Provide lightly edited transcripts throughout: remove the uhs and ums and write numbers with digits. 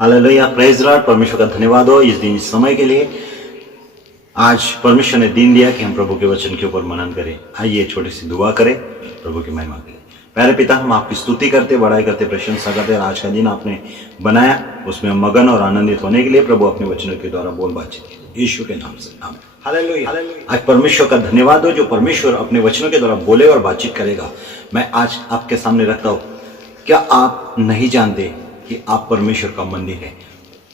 Hallelujah, praise Lord. परमेश्वर का धन्यवाद हो इस दिन इस समय के लिए। आज परमेश्वर ने दिन दिया कि हम प्रभु के वचन के ऊपर मनन करें। आइए छोटी सी दुआ करें प्रभु की महिमा के लिए। प्यारे पिता, हम आपकी स्तुति करते, बड़ाई करते, प्रशंसा करते। आज का दिन आपने बनाया, उसमें हम मगन और आनंदित होने के लिए प्रभु अपने वचनों के द्वारा बोल बातचीत यीशु के नाम से आमीन। हालेलुया। आज परमेश्वर का धन्यवाद हो जो परमेश्वर अपने वचनों के द्वारा बोले और बातचीत करेगा। मैं आज आपके सामने रखता हूं। क्या आप नहीं जानते कि आप परमेश्वर का मंदिर है?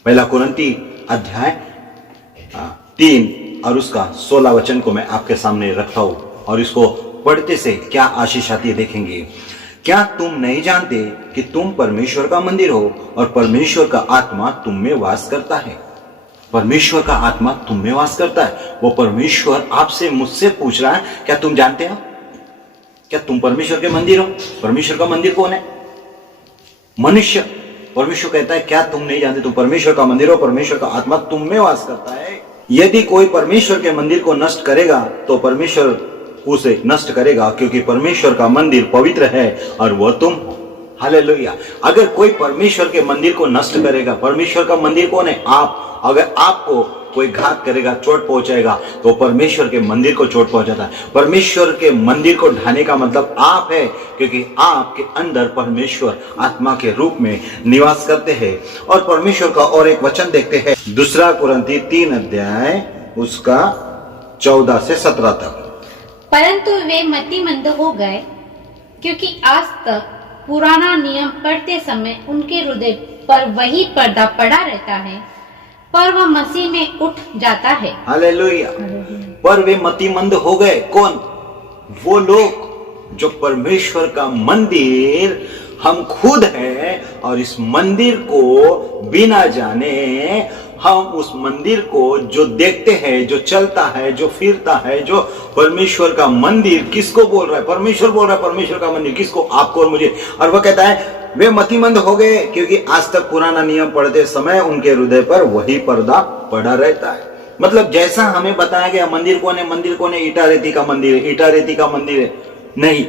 पहला कुरिन्ती अध्याय 3 और उसका 16 वचन को मैं आपके सामने रखता हूं और इसको पढ़ते से क्या आशीष आती है देखेंगे। क्या तुम नहीं जानते कि तुम परमेश्वर का मंदिर हो और परमेश्वर का आत्मा तुम में वास करता है? परमेश्वर का आत्मा तुम में वास करता है। वो परमेश्वर आपसे मुझसे पूछ रहा है, क्या तुम जानते हो? क्या तुम परमेश्वर के मंदिर हो? परमेश्वर का मंदिर कौन है? मनुष्य। परमेश्वर कहता है, क्या तुम नहीं जानते तुम परमेश्वर का मंदिर हो, परमेश्वर का आत्मा तुम में वास करता है। यदि कोई परमेश्वर के मंदिर को नष्ट करेगा तो परमेश्वर उसे नष्ट करेगा, क्योंकि परमेश्वर का मंदिर पवित्र है और वह तुम हो। हालेलुया। अगर कोई परमेश्वर के मंदिर को नष्ट करेगा, परमेश्वर का मंदिर कौन है? आप। अगर आपको कोई घात करेगा, चोट पहुंचाएगा, तो परमेश्वर के मंदिर को चोट पहुंचाता है। परमेश्वर के मंदिर को ढाने का मतलब आप है, क्योंकि आपके अंदर परमेश्वर आत्मा के रूप में निवास करते हैं। और परमेश्वर का और एक वचन देखते हैं, दूसरा कुरिन्ती 3 अध्याय उसका 14 से 17 तक। परंतु वे मतिमंद हो गए, क्योंकि आज तक पुराना नियम पढ़ते समय उनके हृदय पर वही पर्दा पड़ा रहता है, पर वह मसीह में उठ जाता है। हालेलुया। पर वे मतिमंद हो गए। कौन? वो लोग जो परमेश्वर का मंदिर हम खुद हैं और इस मंदिर को बिना जाने हम उस मंदिर को जो देखते हैं, जो चलता है, जो फिरता है, जो परमेश्वर का मंदिर किसको बोल रहा है? परमेश्वर बोल रहा है। परमेश्वर का मंदिर किसको? आपको और मुझे। और वह कहता है वे मतिमंद हो गए, क्योंकि आज तक पुराना नियम पढ़ते समय उनके हृदय पर वही पर्दा पड़ा रहता है। मतलब जैसा हमें बताया गया मंदिर कौन है, मंदिर कौन है? ईटा रेती का मंदिर है, ईटा रेती का मंदिर है। नहीं,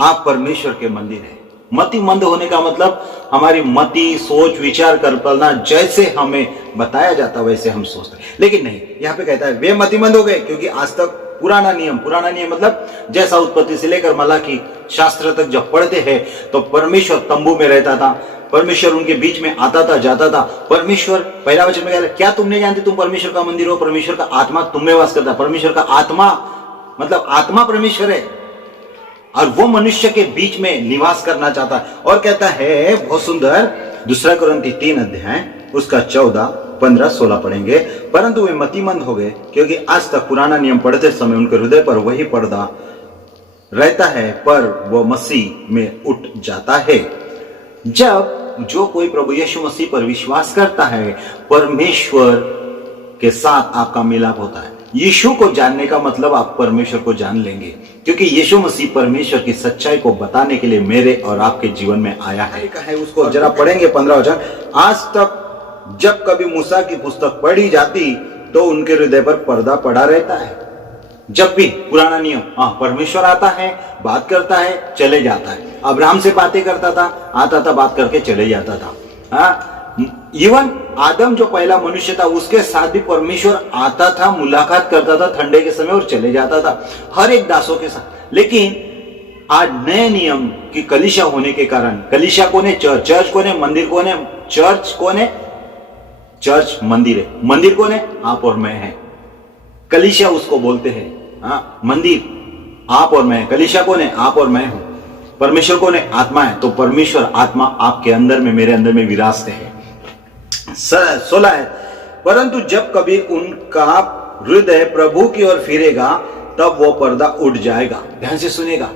आप परमेश्वर के मंदिर है। मतिमंद होने का मतलब हमारी मति, सोच, विचार कर पाना जैसे हमें बताया जाता वैसे हम सोचते हैं। लेकिन नहीं, यहाँ पे कहता है वे मतिमंद हो गए, क्योंकि आज तक पुराना नियम मतलब जैसा उत्पत्ति से लेकर मलाकी शास्त्र तक जब पढ़ते हैं तो परमेश्वर तंबू में रहता था, परमेश्वर उनके बीच में आता था, जाता था। परमेश्वर पहला वचन में कहता है, क्या तुम नहीं जानते तुम परमेश्वर का मंदिर हो, परमेश्वर का आत्मा तुम में वास करता है। परमेश्वर का आत्मा मतलब आत्मा परमेश्वर है और वो मनुष्य के बीच में निवास करना चाहता है। और कहता है बहुत सुंदर, दूसरा कुरिन्ती 3 अध्याय उसका 14, 15, 16 पढ़ेंगे। परंतु वे मतिमंद हो गए, क्योंकि आज तक पुराना नियम पढ़ते समय उनके हृदय पर वही पर्दा रहता है, पर वो मसीह में उठ जाता है। जब जो कोई प्रभु यीशु मसीह पर विश्वास करता है, परमेश्वर के साथ आपका मिलाप होता है। यीशु को जानने का मतलब आप परमेश्वर को जान लेंगे, क्योंकि यीशु मसीह परमेश्वर की सच्चाई को बताने के लिए मेरे और आपके जीवन में आया है। उसको जरा पढ़ेंगे 15 वचन। आज तक जब कभी मूसा की पुस्तक पढ़ी जाती तो उनके हृदय पर पर्दा पड़ा रहता है। जब भी पुराना नियम, परमेश्वर आता है, बात करता है, चले जाता है। अब्राहम से बातें करता था, आता था, बात करके चले जाता था। इवन आदम जो पहला मनुष्य था उसके साथ भी परमेश्वर आता था, मुलाकात करता था ठंडे के समय और चले जाता था, हर एक दासों के साथ। लेकिन आज नए नियम की कलीसिया होने के कारण, कलीसिया कौन है? चर्च कौन है? मंदिर कौन है? चर्च कौन है? चर्च मंदिर है। मंदिर कौन है? आप और मैं है। कलीसिया उसको बोलते हैं। मंदिर आप और मैं, कलीसिया कौन है? आप और मैं हूं। परमेश्वर कौन है? आत्मा है। तो परमेश्वर आत्मा आपके अंदर में, मेरे अंदर में विराजते हैं। 16 है, परंतु जब कभी उनका हृदय प्रभु की ओर फिरेगा तब वो पर्दा उठ जाएगा। ध्यान से सुनेगा,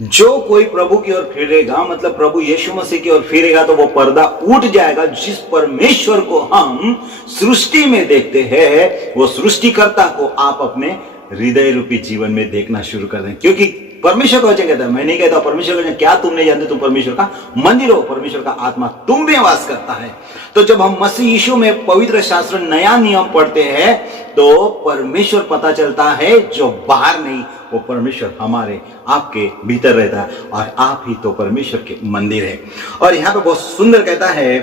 जो कोई प्रभु की ओर फिरेगा मतलब प्रभु यीशु मसीह की ओर फिरेगा तो वो पर्दा उठ जाएगा। जिस परमेश्वर को हम सृष्टि में देखते हैं, वो सृष्टिकर्ता को आप अपने हृदय रूपी जीवन में देखना शुरू कर दें। क्योंकि परमेश्वर का वचन कहता है, मैं नहीं कहता, परमेश्वर का वचन, क्या तुम नहीं जानते तुम परमेश्वर का मंदिर हो, परमेश्वर का आत्मा तुम में वास करता है। तो जब हम मसीह यीशु में पवित्र शास्त्र नया नियम पढ़ते हैं तो परमेश्वर पता चलता है, जो बाहर नहीं, वो परमेश्वर हमारे आपके भीतर रहता है और आप ही तो परमेश्वर के मंदिर है। और यहाँ पे बहुत सुंदर कहता है,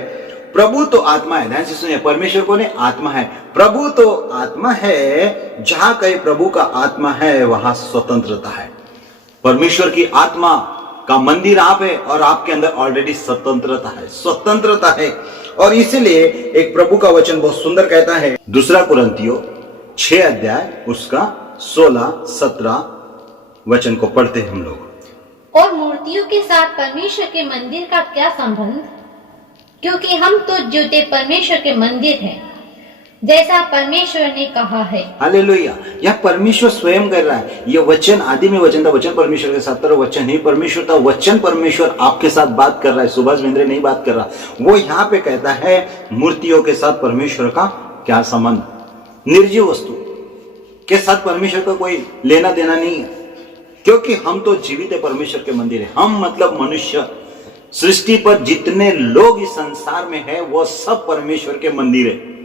प्रभु तो आत्मा है। ध्यान से सुनिए, परमेश्वर कौन है? आत्मा है। प्रभु तो आत्मा है, जहां कहीं प्रभु का आत्मा है वहां स्वतंत्रता है। परमेश्वर की आत्मा का मंदिर आप है और आपके अंदर ऑलरेडी स्वतंत्रता है, स्वतंत्रता है। और इसीलिए एक प्रभु का वचन बहुत सुंदर कहता है, 2 कुरिन्थियों 6 अध्याय उसका 16-17 वचन को पढ़ते हैं हम लोग। और मूर्तियों के साथ परमेश्वर के मंदिर का क्या संबंध? क्योंकि हम तो ज्योति परमेश्वर के मंदिर हैं, जैसा परमेश्वर ने कहा है। हालेलुया। यह परमेश्वर स्वयं कर रहा है। यह वचन आदि में वचन था, वचन परमेश्वर के साथ था, वचन ही परमेश्वर था, वचन परमेश्वर आपके साथ बात कर रहा है। सुभाष बेंद्रे नहीं बात कर रहा। वो यहाँ पे कहता है मूर्तियों के साथ परमेश्वर का क्या संबंध? निर्जीव वस्तु के साथ परमेश्वर का कोई लेना देना नहीं है, क्योंकि हम तो जीवित है, परमेश्वर के मंदिर है। हम मतलब मनुष्य, सृष्टि पर जितने लोग इस संसार में है वो सब परमेश्वर के मंदिर है।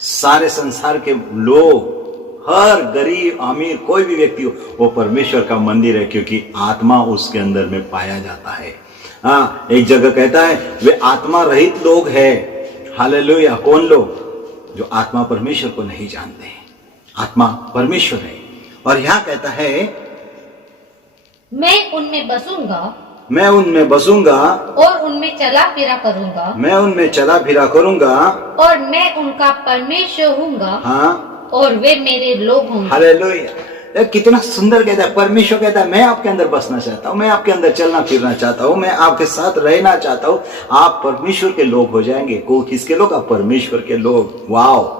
सारे संसार के लोग, हर गरीब अमीर कोई भी व्यक्ति हो, वो परमेश्वर का मंदिर है, क्योंकि आत्मा उसके अंदर में पाया जाता है। हाँ, एक जगह कहता है वे आत्मा रहित लोग हैं। हालेलुया। कौन लोग? जो आत्मा परमेश्वर को नहीं जानते हैं। आत्मा परमेश्वर है। और यहां कहता है मैं उनमें बसूंगा, मैं उनमें बसूंगा और उनमें चला फिरा करूंगा, मैं उनमें चला फिरा करूंगा, और मैं उनका परमेश्वर हूँगा, हाँ, और वे मेरे लोग होंगे। हालेलुया। कितना सुंदर कहता है। परमेश्वर कहता है मैं आपके अंदर बसना चाहता हूँ, मैं आपके अंदर चलना फिरना चाहता हूँ, मैं आपके साथ रहना चाहता हूँ। आप परमेश्वर के लोग हो जाएंगे। को किसके लोग? आप परमेश्वर के लोग। वाओ।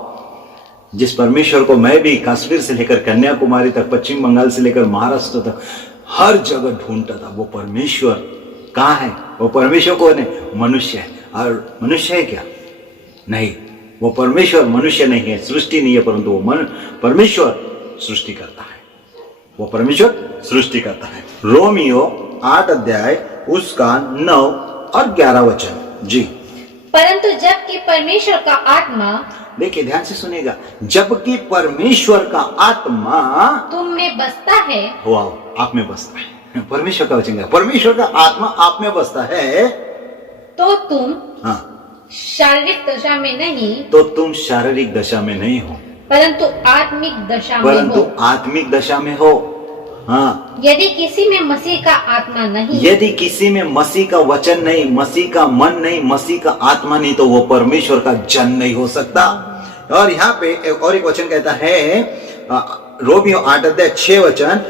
जिस परमेश्वर को मैं भी कश्मीर से लेकर कन्याकुमारी तक, पश्चिम बंगाल से लेकर महाराष्ट्र तक हर जगह ढूंढता था, वो परमेश्वर कहाँ है? वो परमेश्वर कौन है? मनुष्य है। और मनुष्य है क्या? नहीं, वो परमेश्वर मनुष्य नहीं है, सृष्टि नहीं है, परंतु वो परमेश्वर सृष्टि करता है। वो परमेश्वर सृष्टि करता है। रोमियो 8 अध्याय उसका 9 और 11 वचन। जी। परंतु जबकि परमेश्वर का आत्मा, देखिए ध्यान से सुनेगा, जबकि परमेश्वर का आत्मा तुम में बसता है, वाह, आप में बसता है। परमेश्वर का वचन है, परमेश्वर का आत्मा आप में बसता है, तो तुम हाँ, शारीरिक दशा में नहीं, तो तुम शारीरिक दशा में नहीं हो, परंतु आत्मिक दशा में परंतु हो। आत्मिक दशा में हो। हाँ, यदि किसी में मसीह का आत्मा नहीं, यदि किसी में मसीह का वचन नहीं, मसीह का मन नहीं, मसीह का आत्मा नहीं, तो वो परमेश्वर का जन नहीं हो सकता। और यहाँ पे और एक वचन कहता है, रोमियो 8 अध्याय 6 वचन,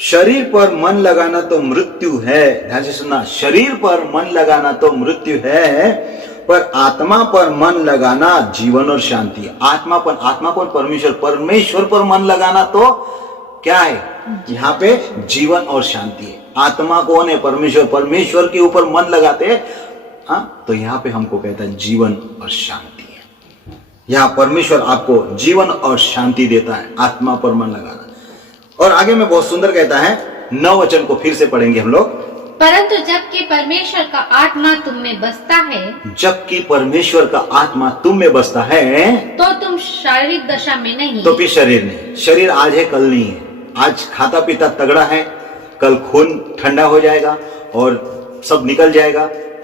शरीर पर मन लगाना तो मृत्यु है। ध्यान से सुनना, शरीर पर मन लगाना तो मृत्यु है, पर आत्मा पर मन लगाना जीवन और शांति है। आत्मा पर परमेश्वर, परमेश्वर पर मन लगाना तो क्या है? यहाँ पे जीवन और शांति है। आत्मा कौन है? परमेश्वर। परमेश्वर के ऊपर मन लगाते हैं, हाँ, तो यहाँ पे हमको कहता है जीवन और शांति है। यहाँ परमेश्वर आपको जीवन और शांति देता है, आत्मा पर मन लगाना। और आगे में बहुत सुंदर कहता है, 9 वचन को फिर से पढ़ेंगे हम लोग। परंतु जबकि परमेश्वर का आत्मा तुम में बसता है, जबकि परमेश्वर का आत्मा तुम में बसता है, तो तुम शारीरिक दशा में नहीं, तो फिर शरीर नहीं। शरीर आज है, कल नहीं है। आज खाता पीता तगड़ा है, कल खून ठंडा हो जाएगा और सब निकल जाएगा,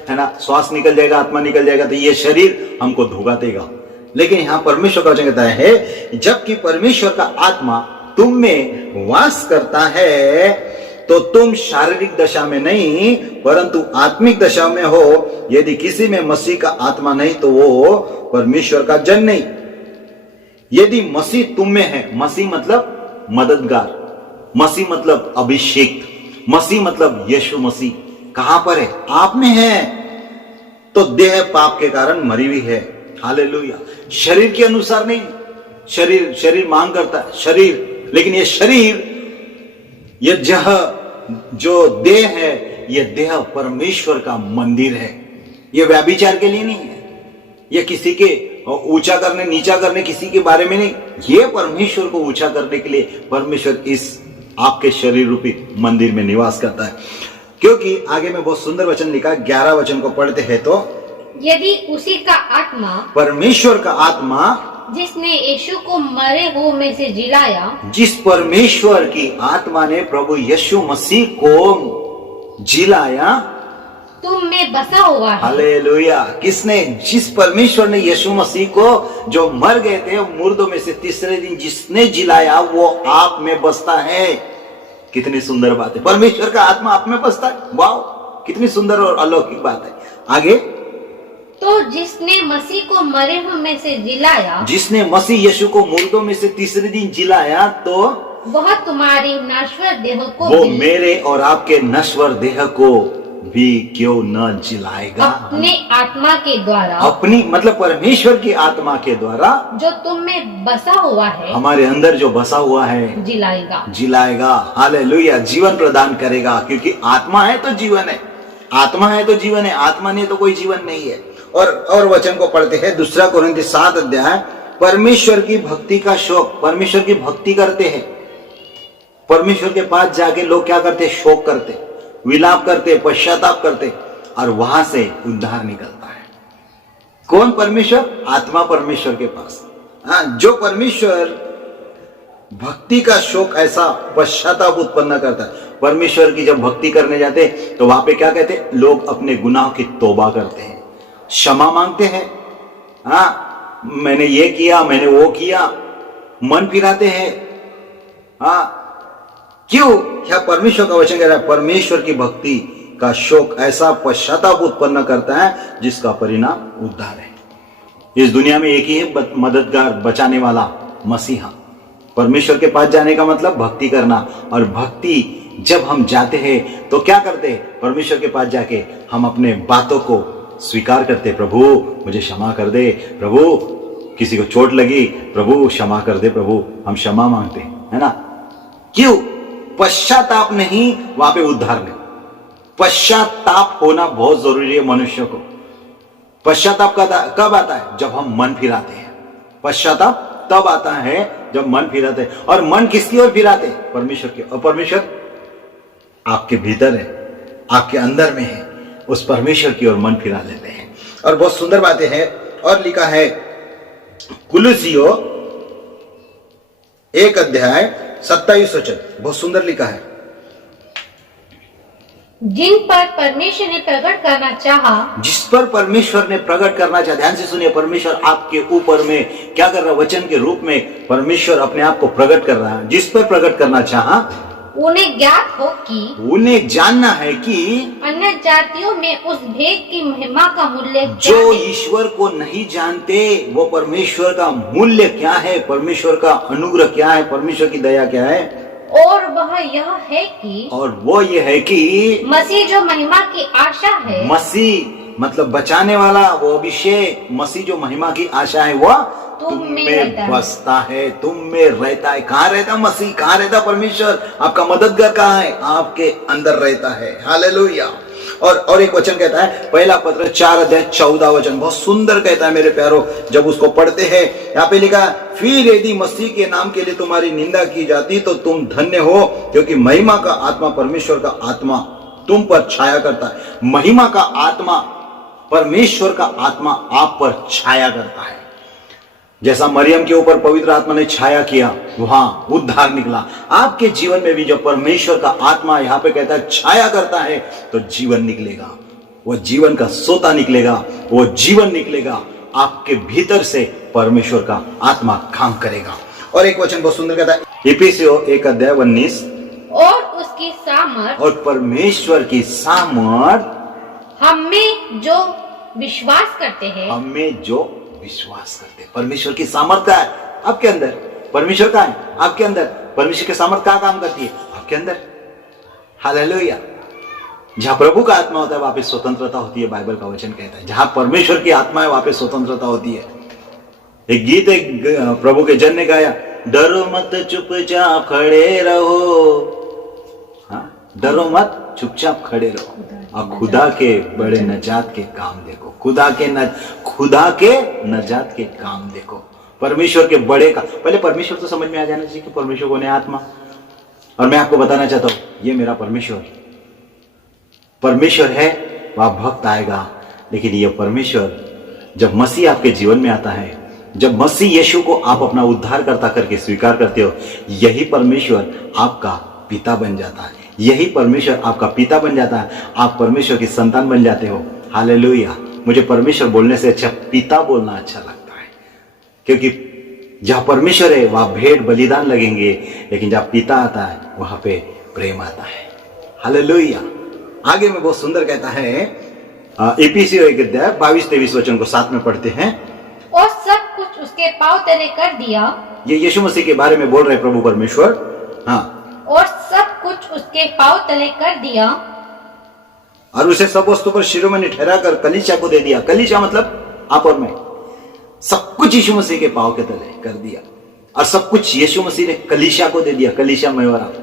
है ना, श्वास निकल जाएगा, आत्मा निकल जाएगा, तो ये शरीर हमको धोखा देगा। लेकिन यहाँ परमेश्वर का वचन कहता है, जबकि परमेश्वर का आत्मा तुम में वास करता है, तो तुम शारीरिक दशा में नहीं परंतु आत्मिक दशा में हो। यदि किसी में मसीह का आत्मा नहीं तो वो परमेश्वर का जन नहीं। यदि मसीह तुम में है, मसीह मतलब मददगार, मसीह मतलब अभिषेक, मसीह मतलब यीशु मसीह कहां पर है? आप में है। तो देह पाप के कारण मरी हुई है। हालेलुया। शरीर के अनुसार नहीं, शरीर मांग करता है शरीर, लेकिन ये शरीर, ये जो देह है, ये देह परमेश्वर का मंदिर है। ये व्याभिचार के लिए नहीं है, ये किसी के ऊंचा करने नीचा करने किसी के बारे में नहीं, ये परमेश्वर को ऊंचा करने के लिए परमेश्वर इस आपके शरीर रूपी मंदिर में निवास करता है। क्योंकि आगे में बहुत सुंदर वचन लिखा, 11 वचन को पढ़ते हैं तो, यदि उसी का आत्मा, परमेश्वर का आत्मा, जिसने यीशु को मरे हुए में से जिलाया, जिस परमेश्वर की आत्मा ने प्रभु यीशु मसीह को जिलाया, तुम में बसा हुआ है। हालेलुया। किसने? जिस परमेश्वर ने यीशु मसीह को जो मर गए थे मुर्दों में से तीसरे दिन जिसने जिलाया वो आप में बसता है। कितनी सुंदर बात है, परमेश्वर का आत्मा आप में बसता है। वाह, कितनी सुंदर और अलौकिक बात है। आगे, तो जिसने मसीह को मरे हुए में से जिलाया, जिसने मसीह यीशु को मुर्दों में से तीसरे दिन जिलाया तो वह तुम्हारी नश्वर देह को वो भी मेरे और आपके नश्वर देह को भी क्यों न जिलाएगा? अपने आत्मा के द्वारा, अपनी मतलब परमेश्वर की आत्मा के द्वारा जो तुम में बसा हुआ है, हमारे अंदर जो बसा हुआ है जिलाएगा। जिलाएगा। हालेलुया। जीवन प्रदान करेगा, क्योंकि आत्मा है तो जीवन है। आत्मा है तो जीवन है, आत्मा नहीं तो कोई जीवन नहीं है। और वचन को पढ़ते हैं 2 कोरिन्थी 7 अध्याय। परमेश्वर की भक्ति का शौक, परमेश्वर की भक्ति करते हैं। परमेश्वर के पास जाके लोग क्या करते? शोक करते, विलाप करते, पश्चाताप करते, और वहां से उद्धार निकलता है। कौन? परमेश्वर। आत्मा परमेश्वर के पास। हाँ, जो परमेश्वर भक्ति का शौक ऐसा पश्चाताप उत्पन्न करता है। परमेश्वर की जब भक्ति करने जाते तो वहां पे क्या कहते? लोग अपने गुनाह की तौबा करते हैं, क्षमा मांगते हैं। हाँ, मैंने ये किया, मैंने वो किया, मन फिराते हैं। हाँ, क्यों? क्या परमेश्वर का वचन कह रहा है? परमेश्वर की भक्ति का शौक ऐसा पश्चाताप उत्पन्न करता है जिसका परिणाम उद्धार है। इस दुनिया में एक ही है मददगार, बचाने वाला, मसीहा। परमेश्वर के पास जाने का मतलब भक्ति करना, और भक्ति जब हम जाते हैं तो क्या करते हैं? परमेश्वर के पास जाके हम अपने बातों को स्वीकार करते। प्रभु मुझे क्षमा कर दे, प्रभु किसी को चोट लगी, प्रभु क्षमा कर दे, प्रभु हम क्षमा मांगते हैं, है ना? क्यों? पश्चाताप नहीं, वहां पे उद्धार नहीं। पश्चाताप होना बहुत जरूरी है मनुष्य को। पश्चाताप कब आता है? जब हम मन फिराते हैं। पश्चाताप तब आता है जब मन फिराते हैं। और मन किसकी ओर फिराते? परमेश्वर की। और परमेश्वर आपके भीतर है, आपके अंदर में है, उस परमेश्वर की ओर मन फिरा लेते हैं। और बहुत सुंदर बातें हैं। और लिखा है कुलुसियो 1 अध्याय 27 वचन, बहुत सुंदर लिखा है। जिन पर परमेश्वर ने प्रकट करना चाहा, जिस पर परमेश्वर ने प्रकट करना चाहा। ध्यान से सुनिए, परमेश्वर आपके ऊपर में क्या कर रहा है? वचन के रूप में परमेश्वर अपने आप को प्रकट कर रहा है। जिस पर प्रकट करना चाहा, उन्हें ज्ञात हो कि, उन्हें जानना है कि अन्य जातियों में उस भेद की महिमा का मूल्य क्या जो है। ईश्वर को नहीं जानते वो परमेश्वर का मूल्य क्या है, परमेश्वर का अनुग्रह क्या है, परमेश्वर की दया क्या है। और वह यह है कि, और वो ये है कि मसीह जो महिमा की आशा है, मसीह मतलब बचाने वाला, वो अभिषेक, मसीह जो महिमा की आशा है वह तुम में बसता है, तुम में रहता है। कहाँ रहता मसीह? कहाँ रहता परमेश्वर? आपका मददगार कहाँ है? आपके अंदर रहता है। हालेलुया। और एक वचन कहता है, पहला पत्र 4 अध्याय 14 वचन, बहुत सुंदर कहता है मेरे प्यारो। जब उसको पढ़ते हैं, यहाँ पे लिखा, फिर यदि मसीह के नाम के लिए तुम्हारी निंदा की जाती तो तुम धन्य हो, क्योंकि महिमा का आत्मा, परमेश्वर का आत्मा तुम पर छाया करता है। महिमा का आत्मा, परमेश्वर का आत्मा आप पर छाया करता है। जैसा मरियम के ऊपर पवित्र आत्मा ने छाया किया, वहां उद्धार निकला। आपके जीवन में भी जब परमेश्वर का आत्मा यहाँ पे कहता है छाया करता है, तो जीवन निकलेगा। वो जीवन का सोता निकलेगा, वो जीवन निकलेगा। आपके भीतर से परमेश्वर का आत्मा काम करेगा। और एक वचन बहुत सुंदर कहता है, इफिसियों 1 अध्याय 19, और उसकी सामर्थ, और परमेश्वर की सामर्थ हमें जो विश्वास करते हैं, हमें जो विश्वास करते हैं। परमेश्वर की सामर्थ का है आपके अंदर, परमेश्वर का है आपके अंदर। परमेश्वर की सामर्थ का काम करती है आपके अंदर। हालेलुया। जहां प्रभु का आत्मा होता है वहां पे स्वतंत्रता होती है। बाइबल का वचन कहता है जहां परमेश्वर की आत्मा है वहां पे स्वतंत्रता होती है। एक गीत एक प्रभु के जन ने गाया, डरो मत चुपचाप खड़े रहो। हाँ, डरो मत चुपचाप खड़े रहो और खुदा के बड़े नजात के काम देखो। खुदा के नजात के काम देखो। परमेश्वर के बड़े का, पहले परमेश्वर तो समझ में आ जाना चाहिए कि परमेश्वर कौन है, आत्मा। और मैं आपको बताना चाहता हूं, ये मेरा परमेश्वर है। वह भक्त आएगा, लेकिन यह परमेश्वर जब मसीह आपके जीवन में आता है, जब मसीह यीशु को आप अपना उद्धारकर्ता करके स्वीकार करते हो, यही परमेश्वर आपका पिता बन जाता है। यही परमेश्वर आपका पिता बन जाता है, आप परमेश्वर की संतान बन जाते हो। हालेलुया। मुझे परमेश्वर बोलने से अच्छा पिता बोलना अच्छा लगता है, क्योंकि जहां परमेश्वर है वहां भेंट बलिदान लगेंगे, लेकिन जहां पिता आता है वहां पे प्रेम आता है। हालेलुया। आगे में बहुत सुंदर कहता है, इफिसियों 1 अध्याय 22-23 वचन को साथ में पढ़ते हैं। और सब कुछ उसके पांव तले कर दिया। ये यीशु मसीह के बारे में बोल रहे प्रभु परमेश्वर। हाँ, और सब कुछ उसके पांव तले कर दिया, और उसे सब वस्तु पर शिरोमणि ठहरा कर कलीसिया को दे दिया। कलीसिया मतलब आप और मैं, सब कुछ यीशु मसीह के पांव के तले कर दिया, और सब कुछ यीशु मसीह ने कलीसिया को दे दिया। कलीसिया मैं और आप,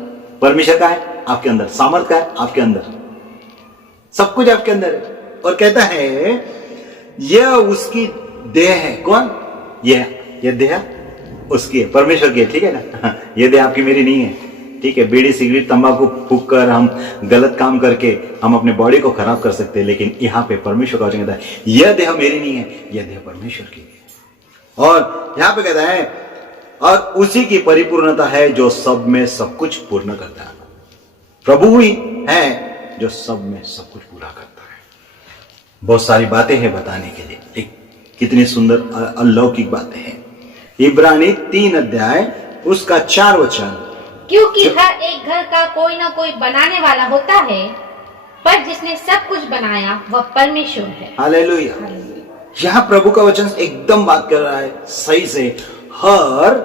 परमेश्वर का है आपके अंदर, सामर्थ का है आपके अंदर, सब कुछ आपके अंदर है। और कहता है यह उसकी देह है। कौन? यह देह उसकी है, परमेश्वर की है, ठीक है ना। यह देह आपकी मेरी नहीं है, ठीक है। बीड़ी सिगरेट तंबाकू फूक कर, हम गलत काम करके हम अपने बॉडी को खराब कर सकते हैं, लेकिन यहाँ पे परमेश्वर का वचन कहता है यह देह मेरी नहीं है, यह देह परमेश्वर की है। और यहाँ पे कहता है और उसी की परिपूर्णता है जो सब में सब कुछ पूर्ण करता है। प्रभु ही है जो सब में सब कुछ पूरा करता है। बहुत सारी बातें हैं बताने के लिए, एक कितनी सुंदर अलौकिक बातें हैं। इब्रानी 3 अध्याय उसका 4 वचन। क्योंकि हर एक घर का कोई ना कोई बनाने वाला होता है, पर जिसने सब कुछ बनाया वह परमेश्वर है। हालेलुया। यहाँ प्रभु का वचन एकदम बात कर रहा है सही से। हर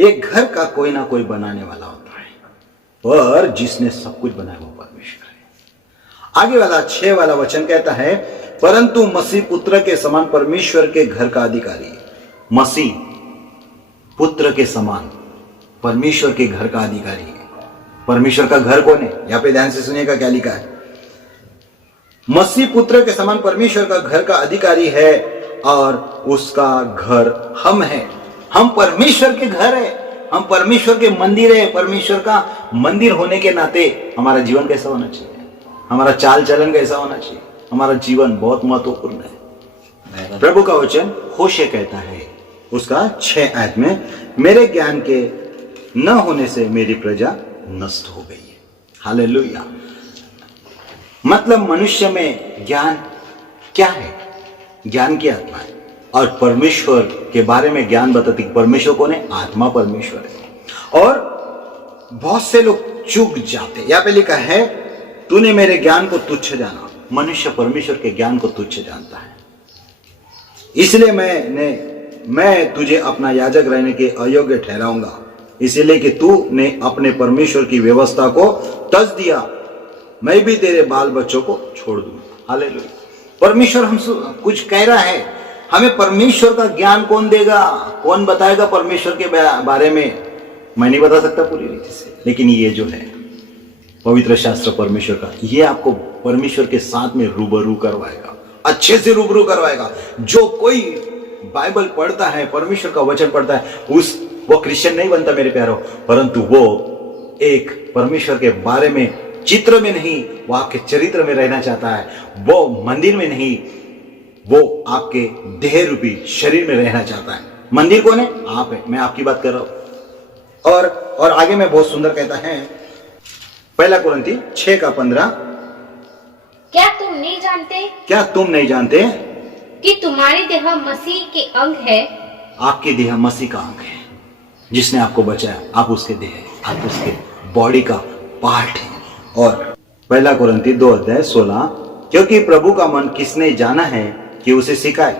एक घर का कोई ना कोई बनाने वाला होता है, पर जिसने सब कुछ बनाया वो परमेश्वर है। आगे वाला 6 वाला वचन कहता है परंतु मसीह पुत्र के समान परमेश्वर के घर का अधिकारी है। मसीह पुत्र के समान परमेश्वर के घर का अधिकारी है। परमेश्वर का घर कौन है? यहां पे ध्यान से सुनिएगा क्या लिखा है। मसीह पुत्र के समान परमेश्वर का घर का अधिकारी है, और उसका घर हम हैं। हम परमेश्वर के घर है, हम परमेश्वर के मंदिर है। परमेश्वर का मंदिर होने के नाते हमारा जीवन कैसा होना चाहिए, हमारा चाल चलन कैसा होना चाहिए, हमारा जीवन बहुत महत्वपूर्ण है। प्रभु का वचन होशे कहता है उसका 6 आयत में, मेरे ज्ञान के न होने से मेरी प्रजा नष्ट हो गई है। हालेलुया। मतलब मनुष्य में ज्ञान क्या है? ज्ञान की आत्मा है, और परमेश्वर के बारे में ज्ञान बताती परमेश्वर कौन है? आत्मा परमेश्वर है। और बहुत से लोग चूक जाते। यहां पे लिखा है तूने मेरे ज्ञान को तुच्छ जाना। मनुष्य परमेश्वर के ज्ञान को तुच्छ जानता है, इसलिए मैं तुझे अपना याजक रहने के अयोग्य ठहराऊंगा, इसलिए कि तूने अपने परमेश्वर की व्यवस्था को तज दिया, मैं भी तेरे बाल बच्चों को छोड़ दूंगा। हालेलुया। परमेश्वर हम कुछ कह रहा है, हमें परमेश्वर का ज्ञान कौन देगा, कौन बताएगा परमेश्वर के बारे में? मैं नहीं बता सकता पूरी रीति से, लेकिन ये जो है पवित्र शास्त्र परमेश्वर का, ये आपको परमेश्वर के साथ में रूबरू करवाएगा, अच्छे से रूबरू करवाएगा। जो कोई बाइबल पढ़ता है, परमेश्वर का वचन पढ़ता है, वो क्रिश्चियन नहीं बनता मेरे प्यारों, परंतु वो एक परमेश्वर के बारे में चित्र में नहीं, वो आपके चरित्र में रहना चाहता है। वो मंदिर में नहीं, वो आपके देह रूपी शरीर में रहना चाहता है। मंदिर कौन है? आप है। मैं आपकी बात कर रहा हूं। और आगे में बहुत सुंदर कहता है 1 कुरिन्थी 6:15, क्या तुम नहीं जानते? क्या तुम नहीं जानते कि तुम्हारी देह मसीह के अंग है? आपकी देह मसीह का अंग है, जिसने आपको बचाया। आप उसके देह है, आप उसके बॉडी का पार्ट है। और 1 कुरिन्थी 2:16, क्योंकि प्रभु का मन किसने जाना है कि उसे सिखाए,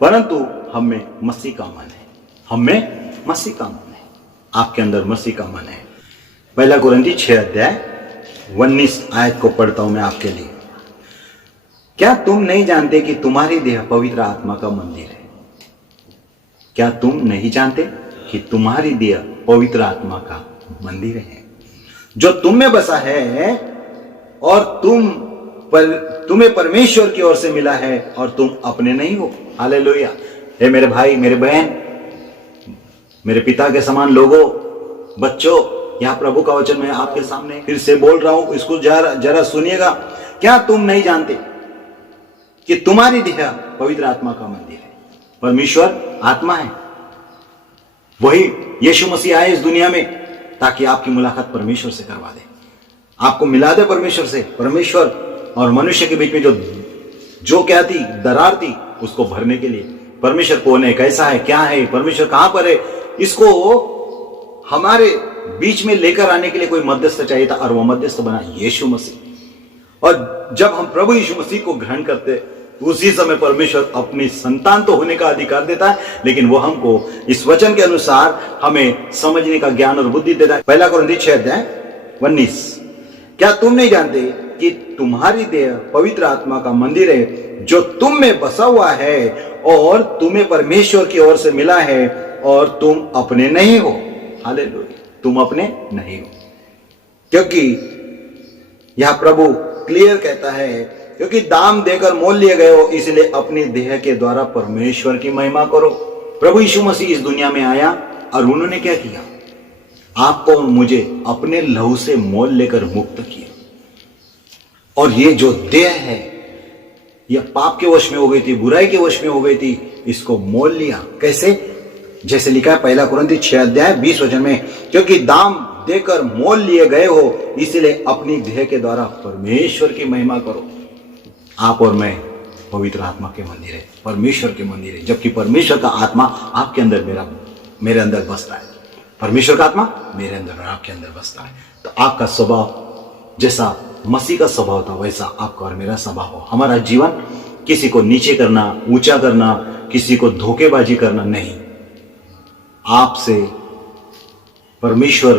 परंतु हम में मसीह का मन है। हम में मसीह का मन है, आपके अंदर मसीह का मन है। 1 कुरिन्थी 6:19 आयत को पढ़ता हूं मैं आपके लिए। क्या तुम नहीं जानते कि तुम्हारी देह पवित्र आत्मा का मंदिर है? क्या तुम नहीं जानते कि तुम्हारी देह पवित्र आत्मा का मंदिर है, जो तुम में बसा है, और तुम्हें परमेश्वर की ओर से मिला है, और तुम अपने नहीं हो। हालेलुया। हे मेरे भाई, मेरे बहन, मेरे पिता के समान लोगों, बच्चों, यहां प्रभु का वचन मैं आपके सामने फिर से बोल रहा हूं, इसको जरा सुनिएगा। क्या तुम नहीं जानते कि तुम्हारी देह पवित्र आत्मा का मंदिर है? परमेश्वर आत्मा है। वही यीशु मसीह आए इस दुनिया में ताकि आपकी मुलाकात परमेश्वर से करवा दे। आपको मिला दे परमेश्वर से। परमेश्वर और मनुष्य के बीच में जो क्या थी, दरार थी, उसको भरने के लिए। परमेश्वर कौन है, कैसा है, क्या है, परमेश्वर कहां पर है, इसको हमारे बीच में लेकर आने के लिए कोई मध्यस्थ चाहिए था, और वो मध्यस्थ बना यीशु मसीह। और जब हम प्रभु यीशु मसीह को ग्रहण करते, उसी समय परमेश्वर अपनी संतान तो होने का अधिकार देता है, लेकिन वो हमको इस वचन के अनुसार हमें समझने का ज्ञान और बुद्धि देता है। 1 कोरिन्थियों 6:19, क्या तुम नहीं जानते कि तुम्हारी देह पवित्र आत्मा का मंदिर है, जो तुम में बसा हुआ है, और तुम्हें परमेश्वर की ओर से मिला है, और तुम अपने नहीं हो। हालेलुया, तुम अपने नहीं हो। क्योंकि यह प्रभु क्लियर कहता है, क्योंकि दाम देकर मोल लिए गए हो, इसलिए अपनी देह के द्वारा परमेश्वर की महिमा करो। प्रभु यीशु मसीह इस दुनिया में आया, और उन्होंने क्या किया, आपको और मुझे अपने लहू से मोल लेकर मुक्त किया। और ये जो देह है, यह पाप के वश में हो गई थी, बुराई के वश में हो गई थी, इसको मोल लिया। कैसे? जैसे लिखा है 1 कोरिन्थियों 6:20 में, क्योंकि दाम देकर मोल लिए गए हो, इसलिए अपनी देह के द्वारा परमेश्वर की महिमा करो। आप और मैं पवित्र आत्मा के मंदिर है, परमेश्वर के मंदिर है, जबकि परमेश्वर का आत्मा आपके अंदर, मेरे अंदर बसता है। परमेश्वर का आत्मा मेरे अंदर और आपके अंदर बसता है। तो आपका स्वभाव जैसा मसीह का स्वभाव था, वैसा आपका और मेरा स्वभाव हो। हमारा जीवन किसी को नीचे करना, ऊंचा करना, किसी को धोखेबाजी करना नहीं। आपसे परमेश्वर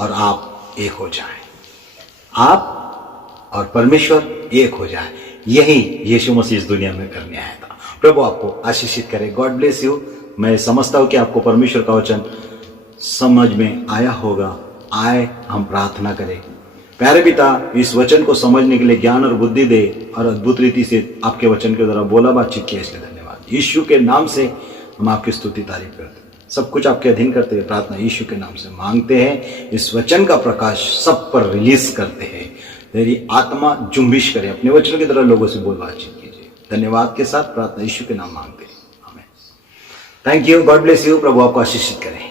और आप एक हो जाएं, आप और परमेश्वर एक हो जाए। यही यीशु मसीह इस दुनिया में करने आया था। प्रभु आपको आशीषित करे। God bless you. मैं समझता हूं कि आपको परमेश्वर का वचन समझ में आया होगा। आए हम प्रार्थना करें। प्यारे पिता, इस वचन को समझने के लिए ज्ञान और बुद्धि दे, और अद्भुत रीति से आपके वचन के द्वारा बोला बातचीत किया, इसलिए धन्यवाद। यीशु के नाम से हम आपकी स्तुति तारीफ करते हैं। सब कुछ आपके अधीन करते हुए प्रार्थना यीशु के नाम से मांगते हैं। इस वचन का प्रकाश सब पर रिलीज करते हैं। तेरी आत्मा जुम्बिश करे, अपने वचन की तरह लोगों से बोल बातचीत कीजिए। धन्यवाद के साथ प्रार्थना यीशु के नाम मांगते हैं। आमीन। Thank you. God bless you. प्रभु आपको आशीषित करें।